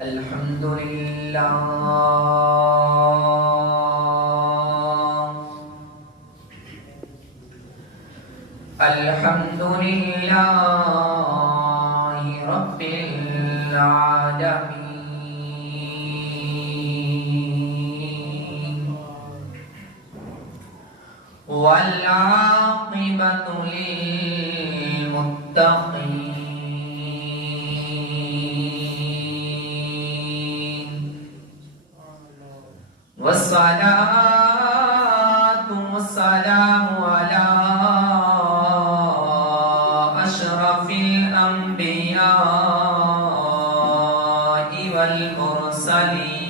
الحمد للہ الحمد للہ رب العالمین والعاقبۃ للمتقین والصلاة والسلام على أشرف الأنبياء والمرسلين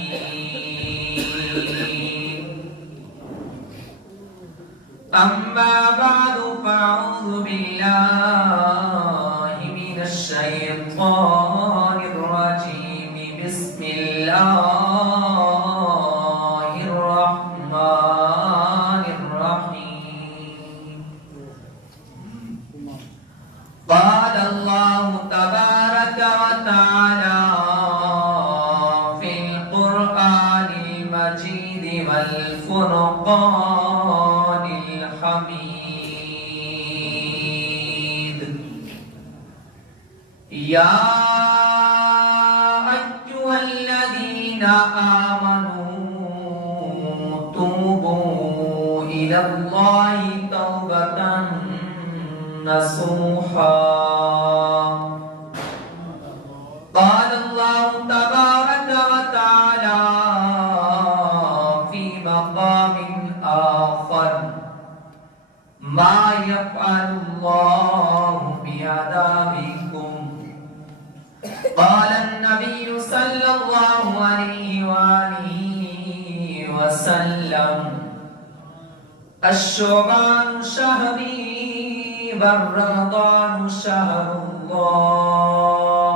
أما بعد فأعوذ بالله من الشيطان الرجيم بسم الله قال الله تبارك وتعالى في القرآن المجيد والفرقان الحميد يا أيها الذين آمنوا توبوا إلى الله توبة نصوحا قال الله تبارك وتعالى في مقام آخر ما يفعل الله بعذابكم قال النبي صلى الله عليه وآله وسلم الشعبان شهري ورمضان شهر الله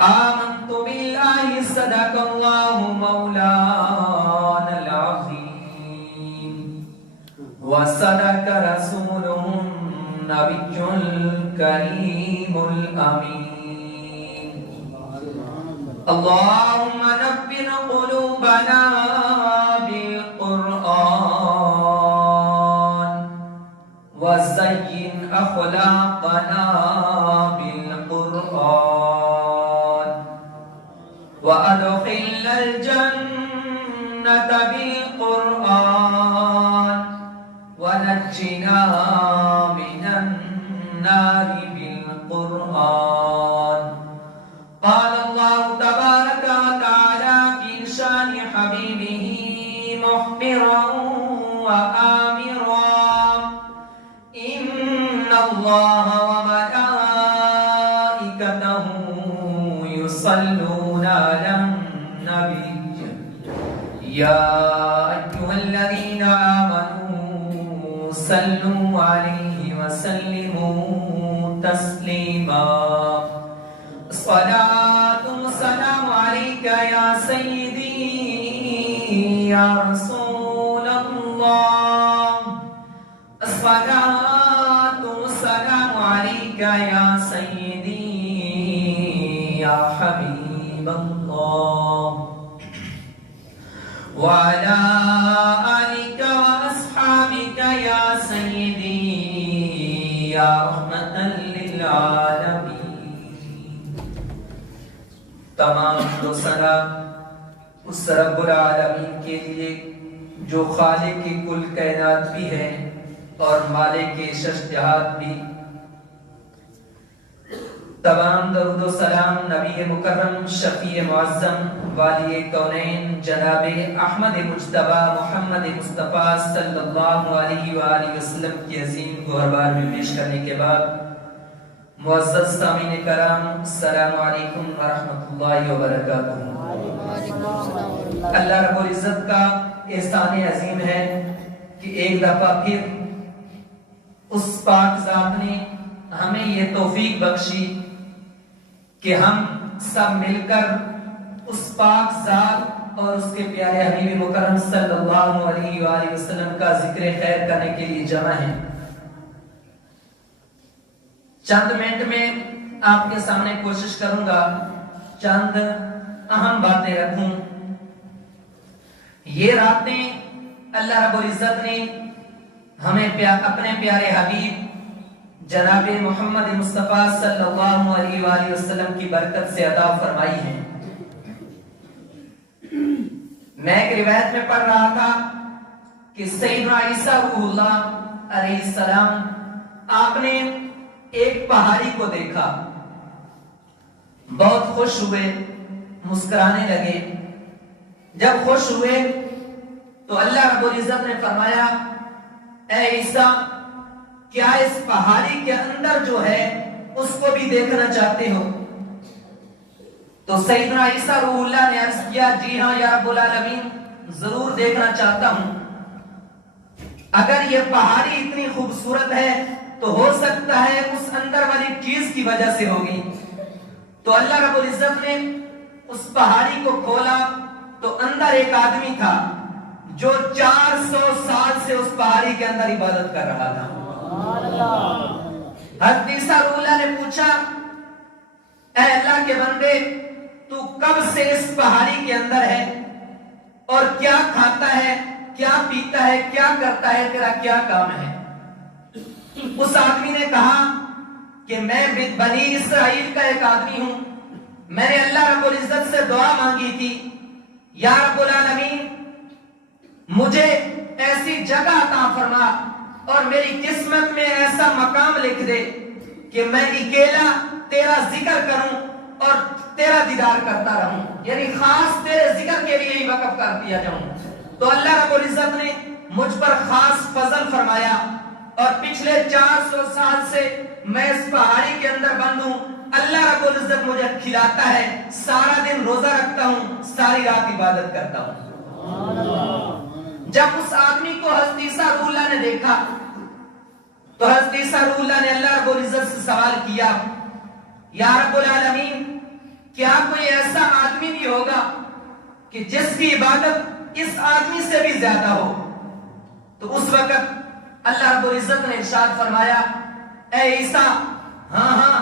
آمنت بالله صدق الله مولانا العظيم وصدق رسوله النبي الكريم الأمين اللهم نبّر قلوبنا بالقرآن وزين أخلاقنا بالقرآن وأدخلنا الجنة بالقرآن ونجنا من النار بالقرآن قال الله تبارك وتعالى في شان حبيبه مخبرا وآمرا إن الله وملائكته يصلون على النبي يا أيها الذين آمنوا صلوا عليه وسلموا تسليما الصلاة والسلام عليك يا سيدي يا رسول الله الصلاة والسلام عليك يا سيدي يا حبيب الله وعلى آلك وأصحابك يا سيدي يا رحمة للعالمين تمام دو سلام اس رب العالمین کے لیے جو خالق کی کل کائنات بھی ہے اور مالک شش جہات بھی تمام درود و سلام نبی مکرم شفیع معظم والی کونین جناب احمد مجتبی محمد مصطفیٰ صلی اللہ علیہ وآلہ وسلم کی عظیم گہربار میں پیش کرنے کے بعد معزز سامعین کرام السلام علیکم ورحمۃ اللہ وبرکاتہ۔ اللہ رب العزت کا احسان عظیم ہے کہ ایک دفعہ پھر اس پاک ذات نے ہمیں یہ توفیق بخشی کہ ہم سب مل کر اس پاک ذات اور اس کے پیارے حبیب مکرم صلی اللہ علیہ وآلہ وسلم کا ذکر خیر کرنے کے لیے جمع ہیں۔ چند منٹ میں آپ کے سامنے کوشش کروں گا چند اہم باتیں رکھوں۔ یہ راتیں اللہ رب العزت نے ہمیں اپنے پیارے حبیب جناب محمد مصطفیٰ صلی اللہ علیہ وآلہ وسلم کی برکت سے عطا فرمائی ہیں۔ میں ایک روایت میں پڑھ رہا تھا کہ سیدنا عیسیٰ روح اللہ علیہ السلام آپ نے ایک پہاڑی کو دیکھا، بہت خوش ہوئے، مسکرانے لگے۔ جب خوش ہوئے تو اللہ رب العزت نے فرمایا، اے عیسیٰ، کیا اس پہاڑی کے اندر جو ہے اس کو بھی دیکھنا چاہتے ہو؟ تو سیدنا عیسیٰ روح اللہ نے عرض کیا، جی ہاں یا رب العالمین، ضرور دیکھنا چاہتا ہوں۔ اگر یہ پہاڑی اتنی خوبصورت ہے تو ہو سکتا ہے اس اندر والی چیز کی وجہ سے ہوگی۔ تو اللہ رب العزت نے اس پہاڑی کو کھولا تو اندر ایک آدمی تھا جو 400 سال سے اس پہاڑی کے اندر عبادت کر رہا تھا۔ حضرت عیسیٰ روح اللہ نے پوچھا، اے اللہ کے بندے، تو کب سے اس پہاڑی کے اندر ہے اور کیا کھاتا ہے، کیا پیتا ہے، کیا کرتا ہے، تیرا کیا کام ہے؟ اس آدمی نے کہا کہ میں بنی اسرائیل کا ایک آدمی ہوں، میں نے اللہ رب العزت سے دعا مانگی تھی، یا رب العالمین مجھے ایسی جگہ عطا فرما اور میری قسمت میں ایسا مقام لکھ دے کہ میں اکیلا تیرا ذکر کروں اور تیرا دیدار کرتا رہوں، یعنی خاص تیرے ذکر کے لیے ہی وقف کر دیا جاؤں۔ تو اللہ رب العزت نے مجھ پر خاص فضل فرمایا اور پچھلے 400 سال سے میں اس پہاڑی کے اندر بند ہوں۔ اللہ رب العزت مجھے کھلاتا ہے، سارا دن روزہ رکھتا ہوں، ساری رات عبادت کرتا ہوں۔ جب اس آدمی کو حضرت عیسیٰ روح اللہ نے دیکھا تو حضرت عیسیٰ روح اللہ نے اللہ رب العزت سے سوال کیا، یا رب العالمین، کیا کوئی ایسا آدمی بھی ہوگا کہ جس کی عبادت اس آدمی سے بھی زیادہ ہو؟ تو اس وقت اللہ رب العزت نے ارشاد فرمایا، اے عیسیٰ، ہاں ہاں،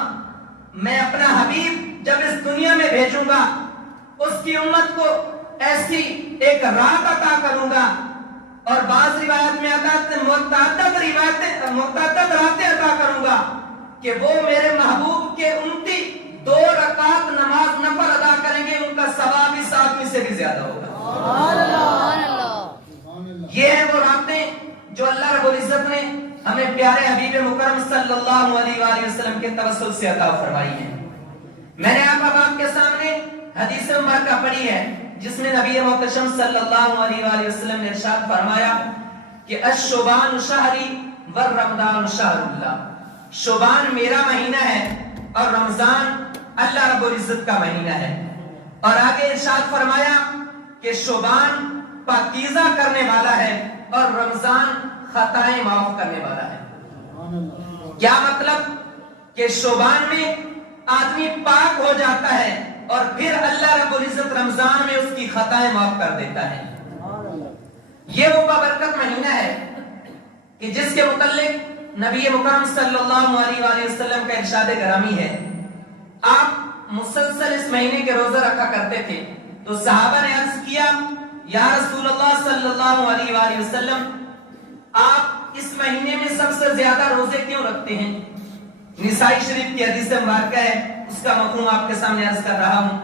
میں اپنا حبیب جب اس دنیا میں بھیجوں گا اس کی امت کو ایسی ایک رات عطا کروں گا، اور بعض روایت میں متعدد راتیں عطا کروں گا کہ وہ میرے محبوب کے 2 رکعت نماز نفل ادا کریں گے، ان کا ثواب اس آدمی سے بھی زیادہ ہوگا۔ یہ ہے وہ راتیں جو اللہ رب العزت نے ہمیں پیارے حبیب مکرم صلی اللہ علیہ وآلہ وسلم کے توسل سے عطا فرمائی ہے۔ میں نے آپ کے سامنے حدیث مبارکہ پڑھی ہے جس میں نبی محتشم صلی اللہ علیہ وآلہ وسلم نے ارشاد فرمایا کہ الشعبان شہری والرمضان شہر اللہ، شعبان میرا مہینہ ہے اور رمضان اللہ رب العزت کا مہینہ ہے۔ اور آگے ارشاد فرمایا کہ شعبان پاکیزہ کرنے والا ہے اور رمضان خطائیں معاف کرنے والا ہے۔ کیا مطلب؟ کہ شعبان میں آدمی پاک ہو جاتا ہے اور پھر اللہ رب العزت رمضان میں اس کی خطائیں معاف کر دیتا ہے۔ یہ وہ بابرکت مہینہ ہے کہ جس کے متعلق نبی مکرم صلی اللہ علیہ وآلہ وسلم کا ارشاد گرامی ہے، آپ مسلسل اس مہینے کے روزے رکھا کرتے تھے۔ تو صحابہ نے عرض کیا، یا رسول اللہ صلی اللہ علیہ وآلہ وسلم، آپ اس مہینے میں سب سے زیادہ روزے کیوں رکھتے ہیں؟ نسائی شریف کی حدیث مبارکہ ہے، اس کا مفہوم آپ کے سامنے عرض کر رہا ہوں۔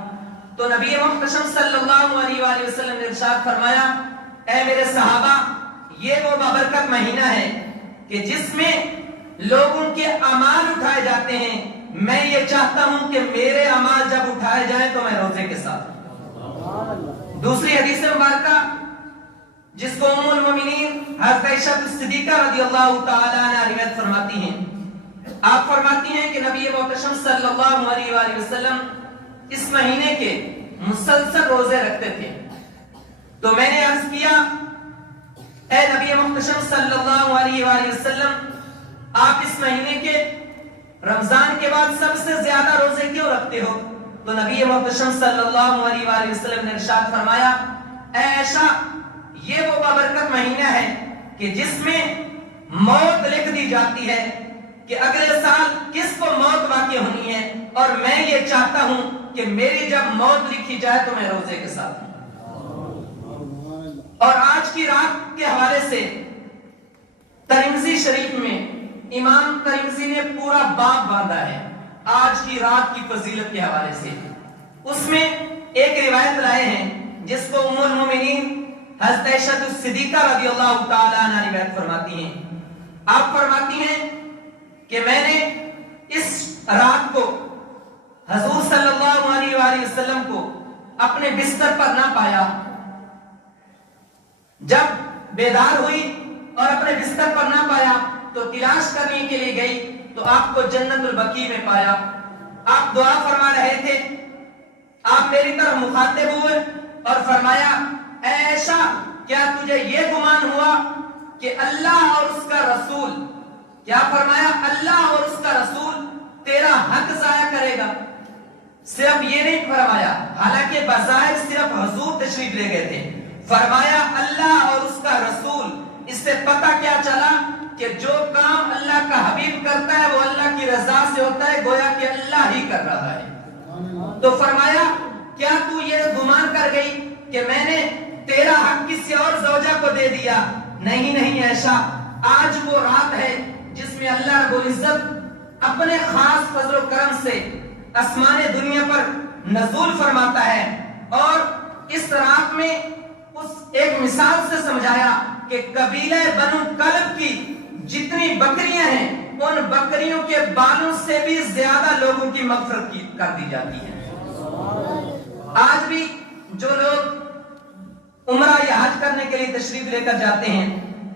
تو نبی محتشم صلی اللہ علیہ وآلہ وسلم نے ارشاد فرمایا، اے میرے صحابہ، یہ وہ بابرکت مہینہ ہے کہ جس میں لوگوں کے اعمال اٹھائے جاتے ہیں۔ میں یہ چاہتا ہوں کہ میرے اعمال جب اٹھائے جائیں تو میں روزے کے ساتھ۔ دوسری حدیث مبارکہ جس کو ام المومنین حضرت عائشہ صدیقہ رضی اللہ تعالی عنہا روایت فرماتی ہیں، آپ فرماتی ہیں کہ نبی محتشم صلی اللہ علیہ وآلہ وسلم اس مہینے کے مسلسل روزے رکھتے تھے۔ تو میں نے عرض کیا، اے نبی محتشم صلی اللہ علیہ وآلہ وسلم، آپ اس مہینے کے رمضان کے بعد سب سے زیادہ روزے کیوں رکھتے ہو؟ تو نبی محتشم صلی اللہ علیہ وآلہ وسلم نے ارشاد فرمایا، اے عائشہ، یہ وہ بابرکت مہینہ ہے کہ جس میں موت لکھ دی جاتی ہے کہ اگلے سال کس کو موت واقع ہونی ہے، اور میں یہ چاہتا ہوں کہ میری جب موت لکھی جائے تو میں روزے کے ساتھ ہوں۔ اور آج کی رات کے حوالے سے ترمذی شریف میں امام ترمذی نے پورا باب باندھا ہے آج کی رات کی فضیلت کے حوالے سے۔ اس میں ایک روایت لائے ہیں جس کو ام المومنین حضرت عائشہ صدیقہ رضی اللہ تعالی عنہا روایت فرماتی ہیں۔ آپ فرماتی ہیں کہ میں نے اس رات کو حضور صلی اللہ علیہ وآلہ وسلم کو اپنے بستر پر نہ پایا۔ جب بیدار ہوئی اور اپنے بستر پر نہ پایا تو تلاش کرنے کے لیے گئی تو آپ کو جنت البقیع میں پایا۔ آپ دعا فرما رہے تھے، آپ میری طرف مخاطب ہوئے اور فرمایا، اے عائشہ کیا تجھے یہ گمان ہوا کہ اللہ اور اس کا رسول، کیا فرمایا اللہ اور اس کا رسول تیرا حق ضائع کرے گا؟ صرف یہ نہیں فرمایا، حالانکہ بظاہر صرف حضور تشریف لے گئے تھے، فرمایا اللہ اور اس کا رسول۔ اس سے پتہ کیا چلا کہ جو کام اللہ کا حبیب کرتا ہے وہ اللہ کی رضا سے ہوتا ہے، گویا کہ اللہ ہی کر رہا ہے۔ تو فرمایا کیا تو یہ گمان کر گئی کہ میں نے تیرا حق کسی اور زوجہ کو دے دیا؟ نہیں نہیں عائشہ، آج وہ رات ہے جس میں اللہ رب العزت اپنے خاص فضل و کرم سے آسمان دنیا پر نزول فرماتا ہے، اور اس رات میں اس ایک مثال سے سمجھایا کہ قبیلہ بنو کلب کی جتنی بکریاں ہیں ان بکریوں کے بالوں سے بھی زیادہ لوگوں کی مغفرت کر دی جاتی ہے۔ آج بھی جو لوگ عمرہ یا حج کرنے کے لیے تشریف لے کر جاتے ہیں،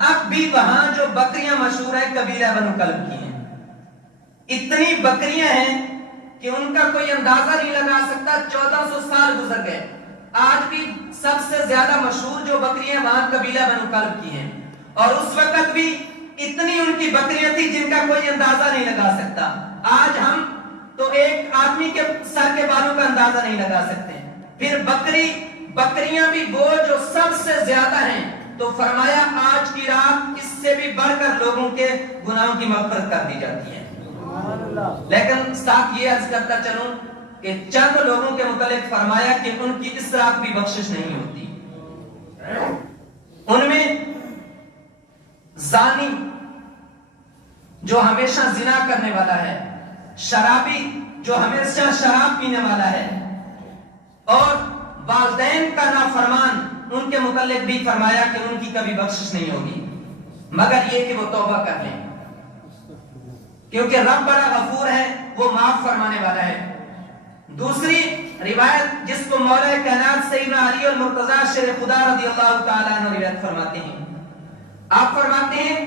اب بھی وہاں جو بکریاں مشہور ہیں قبیلہ بنو کلب کی ہیں۔ اتنی بکریاں ہیں کہ ان کا کوئی اندازہ نہیں لگا سکتا، 1400 سال گزر گئے، آج بھی سب سے زیادہ مشہور جو بکریاں وہاں قبیلہ بنو کلب کی ہیں، اور اس وقت بھی اتنی ان کی بکریاں تھی جن کا کوئی اندازہ نہیں لگا سکتا۔ آج ہم تو ایک آدمی کے سر کے بالوں کا اندازہ نہیں لگا سکتے، پھر بکریاں بھی وہ جو سب سے زیادہ ہیں۔ تو فرمایا آج کی رات اس سے بھی بڑھ کر لوگوں کے گناہوں کی مغفرت کر دی جاتی ہے۔ لیکن ساتھ یہ عرض کرتا چلوں کہ چند لوگوں کے متعلق فرمایا کہ ان کی اس رات بھی بخشش نہیں ہوتی۔ ان میں زانی جو ہمیشہ زنا کرنے والا ہے، شرابی جو ہمیشہ شراب پینے والا ہے، اور والدین کا نافرمان، ان کے متعلق بھی فرمایا کہ ان کی کبھی بخشش نہیں ہوگی مگر یہ کہ وہ توبہ کر لیں، کیونکہ رب بڑا غفور ہے، وہ معاف فرمانے والا ہے۔ دوسری روایت جس کو مولا کائنات سیدنا علی المرتضی شیر خدا رضی اللہ تعالی عنہ روایت فرماتے ہیں، آپ فرماتے ہیں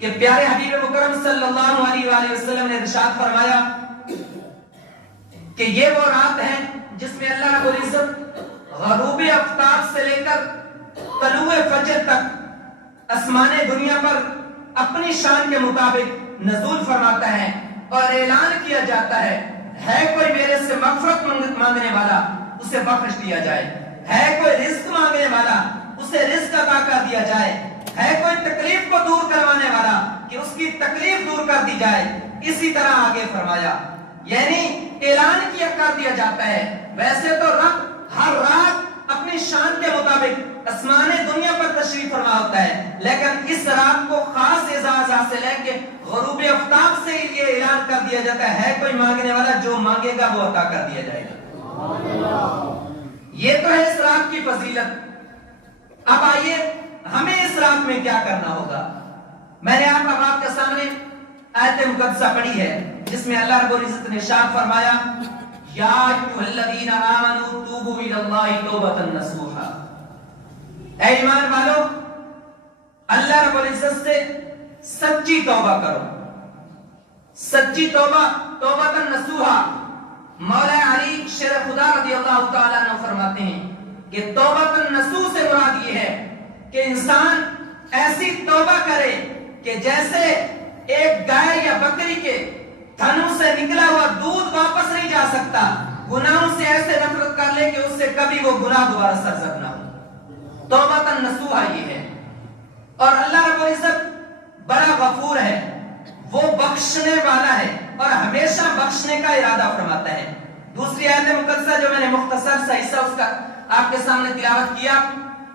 کہ پیارے حبیب مکرم صلی اللہ علیہ وآلہ وسلم نے ارشاد فرمایا کہ یہ وہ رات ہے جس میں اللہ رب العزت غروب آفتاب سے لے کر طلوع فجر تک آسمان دنیا پر اپنی شان کے مطابق نزول فرماتا ہے، اور اعلان کیا جاتا ہے کوئی میرے سے مغفرت مانگنے والا اسے بخش دیا جائے، ہے کوئی رزق مانگنے والا اسے رزق عطا کر دیا جائے، ہے کوئی تکلیف کو دور کروانے والا کہ اس کی تکلیف دور کر دی جائے۔ اسی طرح آگے فرمایا، یعنی اعلان کیا کر دیا جاتا ہے۔ ویسے تو رب ہر رات اپنی شان کے مطابق آسمان دنیا پر تشریف فرما ہوتا ہے، لیکن اس رات کو خاص اعزاز حاصل ہے کہ غروب آفتاب سے یہ اعلان کر دیا جاتا ہے کوئی مانگنے والا، جو مانگے گا وہ عطا کر دیا جائے گا۔ یہ تو ہے اس رات کی فضیلت۔ اب آئیے ہمیں اس رات میں کیا کرنا ہوگا۔ میں نے آپ کے سامنے آیت مقدسہ پڑھی ہے جس میں اللہ رب العزت نے ارشاد فرمایا، یا ایھا الذین آمنوا توبوا الی اللہ توبۃ نصوحا، اے ایمان والو اللہ رب العزت سے سچی توبہ کرو۔ سچی توبہ توبۃ نصوحا، مولا علی شیر خدا رضی اللہ تعالی عنہ فرماتے ہیں کہ توبۃ نصوح سے مراد یہ ہے کہ انسان ایسی توبہ کرے کہ جیسے ایک گائے یا بکری کے تھنوں سے نکلا ہوا دودھ واپس نہیں جا سکتا، گناہوں سے ایسے نفرت کر لے کہ اس سے کبھی وہ گناہ دوبارہ سرزد نہ ہو۔ توبۃ نصوحا یہ ہے، اور اللہ رب العزت بڑا غفور ہے، وہ بخشنے والا ہے اور ہمیشہ بخشنے کا ارادہ فرماتا ہے۔ دوسری آیت مقدسہ جو میں نے مختصر سا حصہ اس کا آپ کے سامنے تلاوت کیا،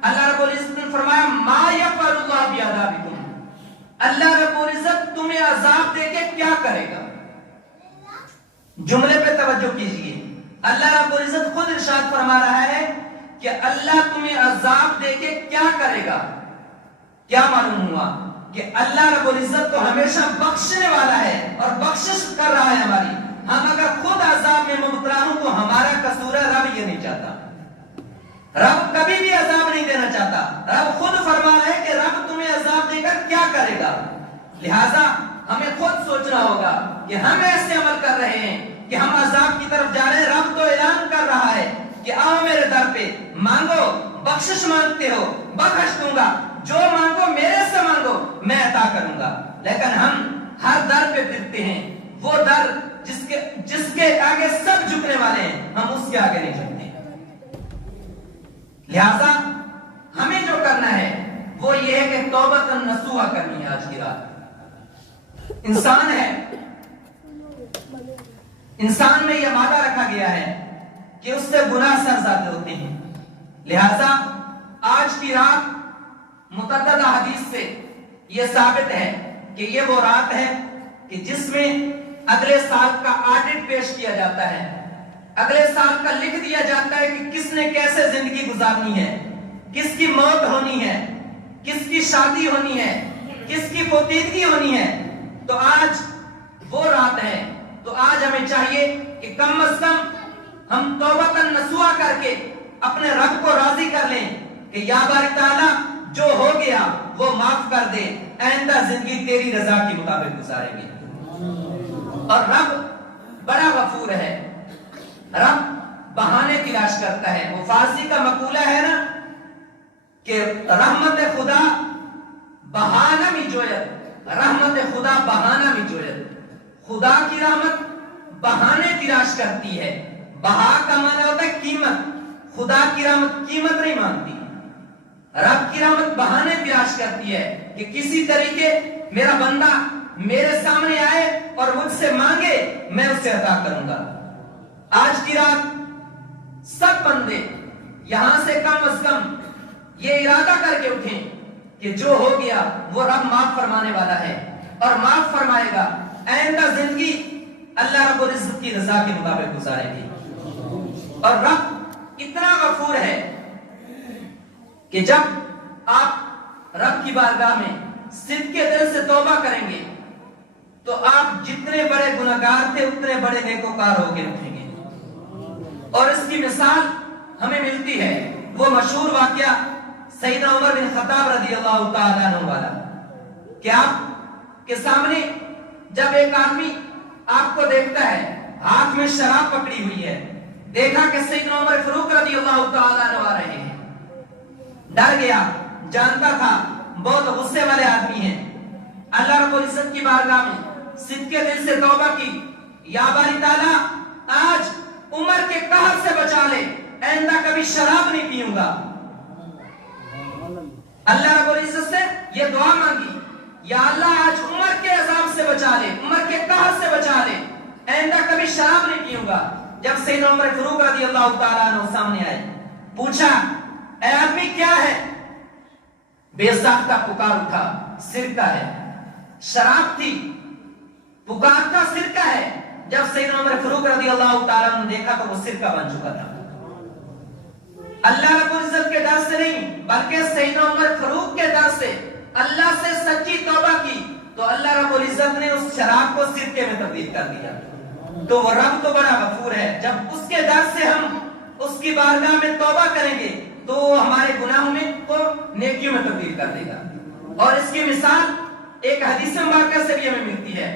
اللہ رب العزت نے فرمایا ما یفعل اللہ بعذابکم، اللہ رب العزت تمہیں عذاب دے کے کیا کرے گا؟ جملے پہ توجہ کیجئے، اللہ رب العزت خود ارشاد فرما رہا ہے کہ اللہ تمہیں عذاب دے کے کیا کرے گا؟ کیا معلوم ہوا کہ اللہ رب العزت تو ہمیشہ بخشنے والا ہے اور بخشش کر رہا ہے ہماری، ہم اگر خود عذاب میں مبتلا ہوں تو ہمارا قصور ہے، رب یہ نہیں چاہتا، رب کبھی بھی عذاب نہیں دینا چاہتا، رب خود فرما رہا ہے کہ رب تمہیں عذاب دے کر کیا کرے گا؟ لہذا ہمیں خود سوچنا ہوگا کہ ہم ایسے عمل کر رہے ہیں کہ ہم عذاب کی طرف جا رہے ہیں، رب تو اعلان کر رہا ہے کہ آؤ میرے در پہ مانگو، بخشش مانگتے ہو بخش دوں گا، جو مانگو میرے سے مانگو میں عطا کروں گا، لیکن ہم ہر در پہ پھرتے ہیں، وہ در جس کے آگے سب جھکنے والے ہیں، ہم اس کے آگے نہیں جھکتے۔ لہذا ہمیں جو کرنا ہے وہ یہ ہے کہ توبۃ نصوحہ کرنی ہے۔ آج کی رات انسان ہے، انسان میں یہ مادہ رکھا گیا ہے کہ اس سے گناہ سرزاد ہوتے ہیں، لہذا آج کی رات متعدد حدیث سے یہ ثابت ہے کہ یہ وہ رات ہے کہ جس میں اگلے سال کا آڈٹ پیش کیا جاتا ہے، اگلے سال کا لکھ دیا جاتا ہے کہ کس نے کیسے زندگی گزارنی ہے، کس کی موت ہونی ہے، کس کی شادی ہونی ہے، کس کی پوتیدگی ہونی ہے۔ تو آج وہ رات ہے، تو آج ہمیں چاہیے کہ کم از کم ہم توبۃ نصوحہ کر کے اپنے رب کو راضی کر لیں کہ یا باری تعالیٰ جو ہو گیا وہ معاف کر دے، آئندہ زندگی تیری رضا کے مطابق گزاریں گے۔ اور رب بڑا غفور ہے، رب بہانے تلاش کرتا ہے۔ وہ فارسی کا مقولہ ہے نا کہ رحمت خدا بہانہ می جوید، رحمت خدا بہانہ می جوید، خدا کی رحمت بہانے تلاش کرتی ہے۔ بہا کا معنی ہوتا ہے قیمت، خدا کی رحمت قیمت نہیں مانتی، رب کی رحمت بہانے تلاش کرتی ہے کہ کسی طریقے میرا بندہ میرے سامنے آئے اور مجھ سے مانگے، میں اسے عطا کروں گا۔ آج کی رات سب بندے یہاں سے کم از کم یہ ارادہ کر کے اٹھیں کہ جو ہو گیا وہ رب معاف فرمانے والا ہے اور معاف فرمائے گا، آئندہ زندگی اللہ رب العزت کی رضا کے مطابق گزارے گی۔ اور رب اتنا غفور ہے کہ جب آپ رب کی بارگاہ میں صدقے دل سے توبہ کریں گے تو آپ جتنے بڑے گناہگار تھے اتنے بڑے نیکوکار ہو کے اٹھیں گے۔ اور اس کی مثال ہمیں ملتی ہے وہ مشہور واقعہ سیدنا عمر بن خطاب رضی اللہ تعالیٰ عنہ والا کہ آپ کے سامنے جب ایک آدمی آپ کو دیکھتا ہے ہاتھ میں شراب پکڑی ہوئی ہے، دیکھا کہ سیدنا عمر فاروق رضی اللہ تعالیٰ عنہ آ رہے ہیں، ڈر گیا، جانتا تھا بہت غصے والے آدمی ہیں، اللہ رب العزت کی بارگاہ میں صدقے دل سے توبہ کی، یا باری تعالیٰ آج عمر کے قہر سے بچا لے، آئندہ کبھی شراب نہیں پیوں گا۔ اللہ رب العزت سے یہ دعا مانگی، یا اللہ آج عمر کے عذاب سے بچا لے، عمر کے قہر سے بچا لے، آئندہ کبھی شراب نہیں پیوں گا۔ جب سیدنا عمر فاروق رضی اللہ تعالیٰ عنہ سامنے آئے، پوچھا اے آدمی کیا ہے؟ بے ساختہ پکار اٹھا، سرکہ ہے، شراب تھی، پکار تھا سرکہ ہے۔ جب سیدنا عمر فاروق رضی اللہ تعالیٰ عنہ نے دیکھا تو وہ سرکہ بن چکا تھا۔ اللہ رب العزت کے ڈر سے نہیں بلکہ سیدنا عمر فاروق کے ڈر سے اللہ سے سچی توبہ کی تو اللہ رب العزت نے اس شراب کو سرکے میں تبدیل کر دیا۔ تو وہ رب تو بڑا غفور ہے، جب اس کے ڈر سے ہم اس کی بارگاہ میں توبہ کریں گے تو وہ ہمارے گناہوں میں کو نیکیوں میں تبدیل کر دے گا۔ اور اس کی مثال ایک حدیث مبارکہ سے بھی ہمیں ملتی ہے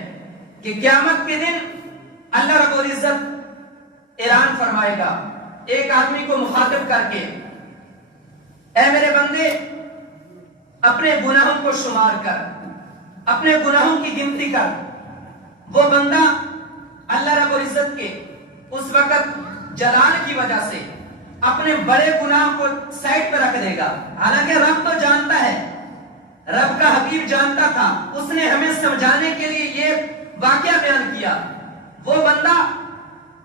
کہ قیامت کے دن اللہ رب العزت اعلان فرمائے گا ایک آدمی کو مخاطب کر کے، اے میرے بندے اپنے گناہوں کو شمار کر، اپنے گناہوں کی گنتی کر۔ وہ بندہ اللہ رب العزت کے اس وقت جلال کی وجہ سے اپنے بڑے گناہ کو سائڈ پہ رکھ دے گا، حالانکہ رب تو جانتا ہے، رب کا حبیب جانتا تھا، اس نے ہمیں سمجھانے کے لیے یہ واقعہ بیان کیا۔ وہ بندہ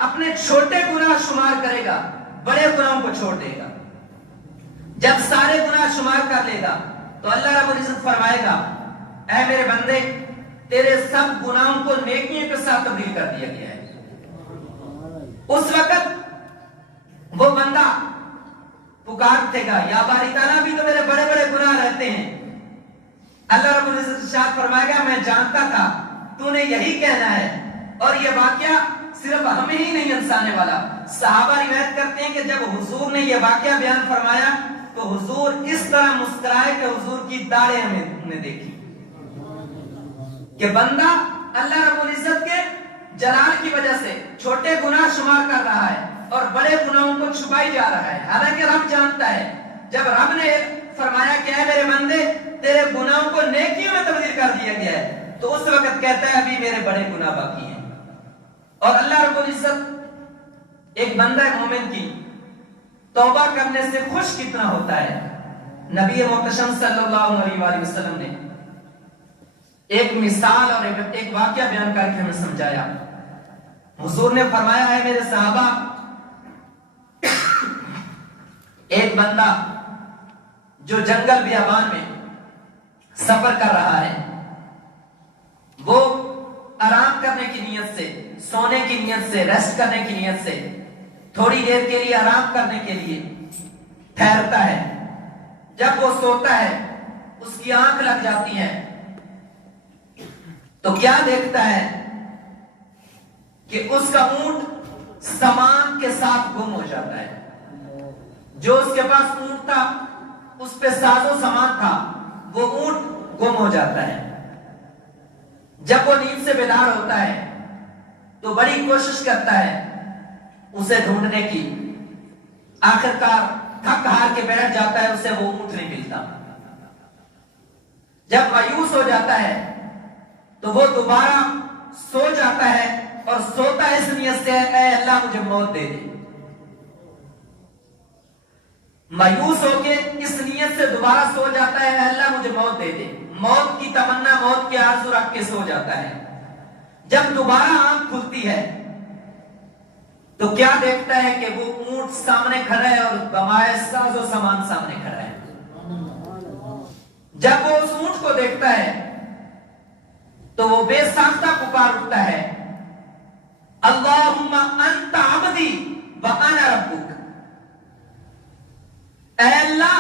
اپنے چھوٹے گناہ شمار کرے گا، بڑے گناہوں کو چھوڑ دے گا۔ جب سارے گناہ شمار کر لے گا تو اللہ رب العزت فرمائے گا اے میرے بندے تیرے سب گناہوں کو نیکیوں کے ساتھ تبدیل کر دیا گیا ہے۔ اس وقت وہ بندہ پکارتے گا یا باری تعالیٰ بھی تو میرے بڑے بڑے گناہ رہتے ہیں۔ اللہ رب العزت ارشاد فرمائے گا میں جانتا تھا تو نے یہی کہنا ہے۔ اور یہ واقعہ صرف ہمیں ہی نہیں انسانے والا، صحابہ روایت کرتے ہیں کہ جب حضور نے یہ واقعہ بیان فرمایا تو حضور اس طرح مسکرائے کہ حضور کی داڑھیں ہم نے دیکھی کہ بندہ اللہ رب العزت کے جلال کی وجہ سے چھوٹے گناہ شمار کر رہا ہے اور بڑے گناہوں کو چھپائی جا رہا ہے، حالانکہ رب جانتا ہے۔ جب رب نے فرمایا کہ اے میرے بندے تیرے گناہوں کو نیکیوں میں تبدیل کر دیا گیا ہے، تو اس وقت کہتا ہے ابھی میرے بڑے گناہ باقی ہیں۔ اور اللہ رب العزت ایک بندہ مومن کی توبہ کرنے سے خوش کتنا ہوتا ہے۔ نبی محتشم صلی اللہ علیہ وآلہ وسلم نے ایک مثال اور ایک واقعہ بیان کر کے ہمیں سمجھایا۔ حضور نے فرمایا ہے میرے صحابہ ایک بندہ جو جنگل بیابان میں سفر کر رہا ہے، وہ آرام کرنے کی نیت سے، سونے کی نیت سے، ریسٹ کرنے کی نیت سے تھوڑی دیر کے لیے آرام کرنے کے لیے ٹھہرتا ہے۔ جب وہ سوتا ہے اس کی آنکھ لگ جاتی ہے تو کیا دیکھتا ہے کہ اس کا اونٹ سامان کے ساتھ گم ہو جاتا ہے۔ جو اس کے پاس اونٹ تھا اس پہ ساز و سامان تھا، وہ اونٹ گم ہو جاتا ہے۔ جب وہ نیند سے بیدار ہوتا ہے تو بڑی کوشش کرتا ہے اسے ڈھونڈنے کی، آخر کار تھک ہار کے بیٹھ جاتا ہے، اسے وہ اونٹ نہیں ملتا۔ جب مایوس ہو جاتا ہے تو وہ دوبارہ سو جاتا ہے اور سوتا ہے اس نیت سے اے اللہ مجھے موت دے دے۔ مایوس ہو کے اس نیت سے دوبارہ سو جاتا ہے اے اللہ مجھے موت دے دے، موت کی تمنا، موت کی آرزو رکھ کے سو جاتا ہے۔ جب دوبارہ آنکھ کھلتی ہے تو کیا دیکھتا ہے کہ وہ اونٹ سامنے کھڑا ہے اور بمائے ساز و سامان سامنے کھڑا ہے۔ جب وہ اس اونٹ کو دیکھتا ہے تو وہ بے ساختہ پکار اٹھتا ہے اللہم انت عبدی وانا ربک، اے اللہ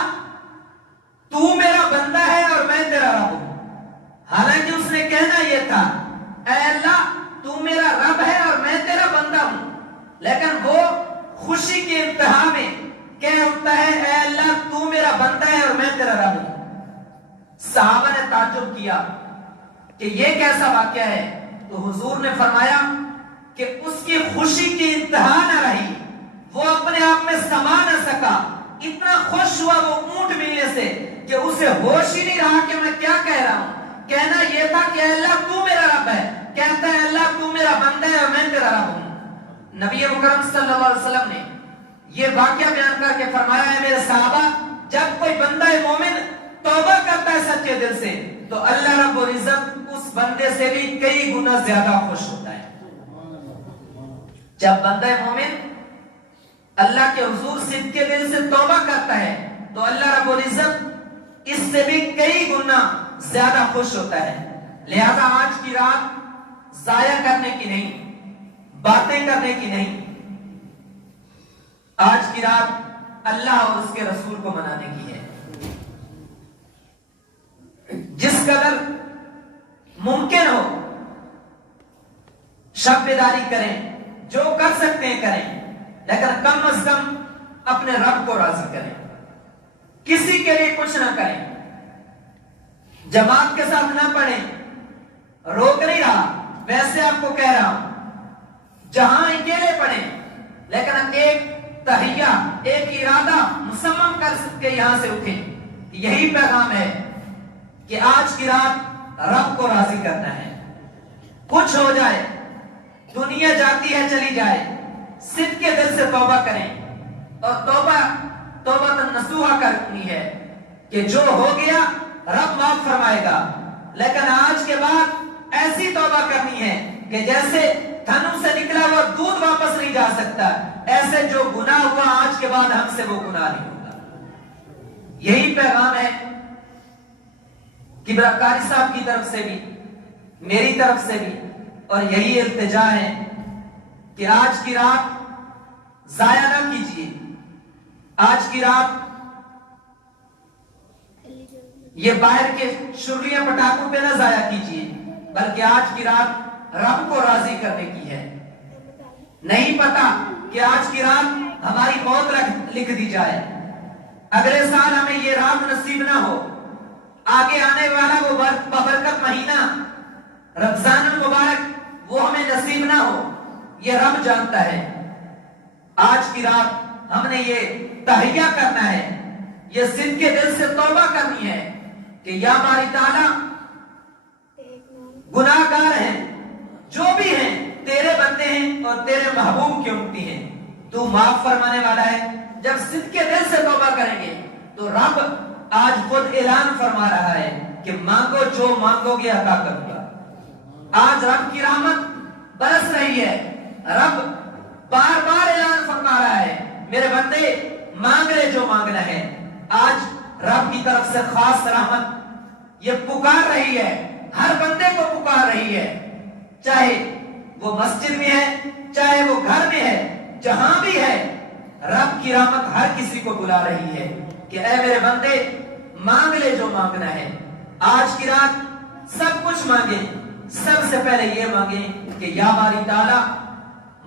تو میرا بندہ ہے اور میں تیرا رب ہوں۔ حالانکہ اس نے کہنا یہ تھا اے اللہ تو میرا رب ہے اور میں تیرا بندہ ہوں، لیکن وہ خوشی کے انتہا میں کہہ اٹھتا ہے اے اللہ تو میرا بندہ ہے اور میں تیرا رب ہوں۔ صحابہ نے تعجب کیا کہ یہ کیسا واقعہ ہے، تو حضور نے فرمایا کہ اس کی خوشی کی انتہا نہ رہی، وہ اپنے آپ میں سما نہ سکا، اتنا خوش ہوا وہ اونٹ ملنے سے کہ اسے ہوش ہی نہیں رہا کہ میں کیا کہہ رہا ہوں۔ کہنا یہ تھا کہ اے اللہ تو میرا رب ہے، کہتا ہے اللہ تو میرا بندہ ہے اور میں تیرا رب ہوں۔ نبی مکرم صلی اللہ علیہ وسلم نے یہ واقعہ بیان کر کے فرمایا ہے میرے صحابہ جب کوئی بندہ مومن توبہ کرتا ہے سچے دل سے تو اللہ رب العزت اس بندے سے بھی کئی گنا زیادہ خوش ہوتا ہے۔ جب بندہ مومن اللہ کے حضور صدق کے دل سے توبہ کرتا ہے تو اللہ رب العزت اس سے بھی کئی گنا زیادہ خوش ہوتا ہے۔ لہذا آج کی رات ضائع کرنے کی نہیں، باتیں کرنے کی نہیں، آج کی رات اللہ اور اس کے رسول کو منانے کی ہے۔ جس قدر ممکن ہو شب بیداری کریں، جو کر سکتے ہیں کریں، لیکن کم از کم اپنے رب کو راضی کریں، کسی کے لیے کچھ نہ کریں، جماعت کے ساتھ نہ پڑھیں، روک نہیں رہا، ویسے آپ کو کہہ رہا ہوں جہاں اکیلے پڑھیں لیکن ایک تہیہ، ایک ارادہ مصمم کر کے یہاں سے اٹھیں۔ یہی پیغام ہے کہ آج کی رات رب کو راضی کرنا ہے۔ کچھ ہو جائے، دنیا جاتی ہے چلی جائے، صدق کے دل سے توبہ کریں اور توبہ نصوحہ کرنی ہے کہ جو ہو گیا رب معاف فرمائے گا، لیکن آج کے بعد ایسی توبہ کرنی ہے کہ جیسے تھنوں سے نکلا ہوا دودھ واپس نہیں جا سکتا، ایسے جو گناہ ہوا آج کے بعد ہم سے وہ گناہ نہیں ہوگا۔ یہی پیغام ہے کبریٰ قاری صاحب کی طرف سے بھی، میری طرف سے بھی، اور یہی التجا ہے کہ آج کی رات ضائع نہ کیجیے، آج کی رات یہ باہر کے شرلیاں پٹاخوں پہ نہ ضائع کیجیے، بلکہ آج کی رات رب کو راضی کرنے کی ہے۔ نہیں پتا کہ آج کی رات ہماری موت لکھ دی جائے، اگلے سال ہمیں یہ رات نصیب نہ ہو، آگے آنے والا وہ ببرکت مہینہ رمضان المبارک وہ ہمیں نصیب نہ ہو، یہ رب جانتا ہے۔ آج کی رات ہم نے یہ تہیہ کرنا ہے، یہ صدق کے دل سے توبہ کرنی ہے کہ یا باری تعالیٰ گناہ گار ہیں، جو بھی ہیں تیرے بندے ہیں اور تیرے محبوب کی امتی ہیں، تو معاف فرمانے والا ہے۔ جب صدق کے دل سے توبہ کریں گے تو رب آج خود اعلان فرما رہا ہے کہ مانگو جو مانگو گے عطا کروں گا۔ آج رب کی رحمت برس رہی ہے، رب بار بار اعلان فرما رہا ہے میرے بندے مانگ لے جو مانگنا ہے۔ آج رب کی طرف سے خاص رحمت یہ پکار رہی ہے، ہر بندے کو پکار رہی ہے، چاہے وہ مسجد میں ہے، چاہے وہ گھر میں ہے، جہاں بھی ہے، رب کی رحمت ہر کسی کو بلا رہی ہے کہ اے میرے بندے مانگ لے جو مانگنا ہے۔ آج کی رات سب کچھ مانگیں، سب سے پہلے یہ مانگیں کہ یا باری تعالیٰ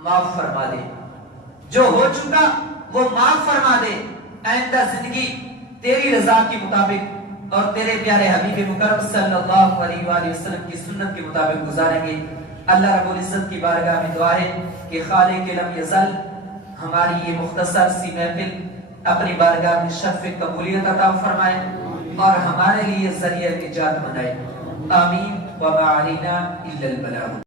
معاف فرما دے، جو ہو چکا وہ معاف فرما دے، آئندہ زندگی تیری رضا کے مطابق اور تیرے پیارے حبیب مکرم صلی اللہ علیہ وآلہ وسلم کی سنت کے مطابق گزاریں گے۔ اللہ رب العزت کی بارگاہ میں دعا ہے کہ خالق لم یزل ہماری یہ مختصر سی محفل اپنی بارگاہ میں شرف قبولیت عطا فرمائے اور ہمارے لیے ذریعہ نجات بنائے۔ آمین وما علینا الا البلاغ۔